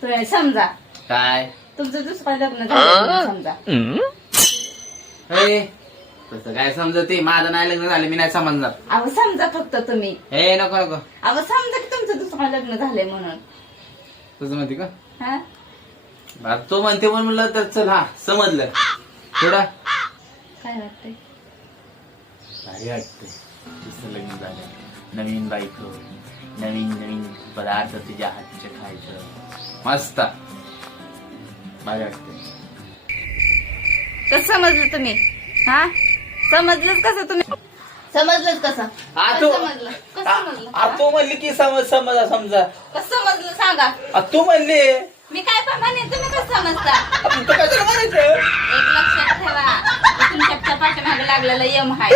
तुम्ही समजा काय तुमचं दुसरं लग्न झालं समजा. तसं काय समजते माझं नाही लग्न झालं मी नाही समजणार. अहो समजा फक्त तुम्ही. हे नको नको अहो समजा की तुमचं दुसरं लग्न झालंय म्हणून. तुझं म्हणते का हा आता तो म्हणते म्हणून म्हणलं तर चल हा समजलं थोडा काय वाटतंय. भारी वाटतंय दुसरं लग्न झालं नवीन बायको नवीन नवीन पदार्थ तुझ्या हातचे खायचं मस्त भारी वाटतंय. कसं समजलं तुम्ही. हा समजलंच कसं तुम्ही. समजलंच कसं. कसं समजलं कसं समजलं. तू म्हणली की समजा समजा कसं समजलं सांगा. तू म्हणली मी काय पण म्हणे तुम्ही कसं समजता. तू काय म्हणायचं एक लक्षात ठेवा तुमच्या पाठीमागे लागलेला यम आहे.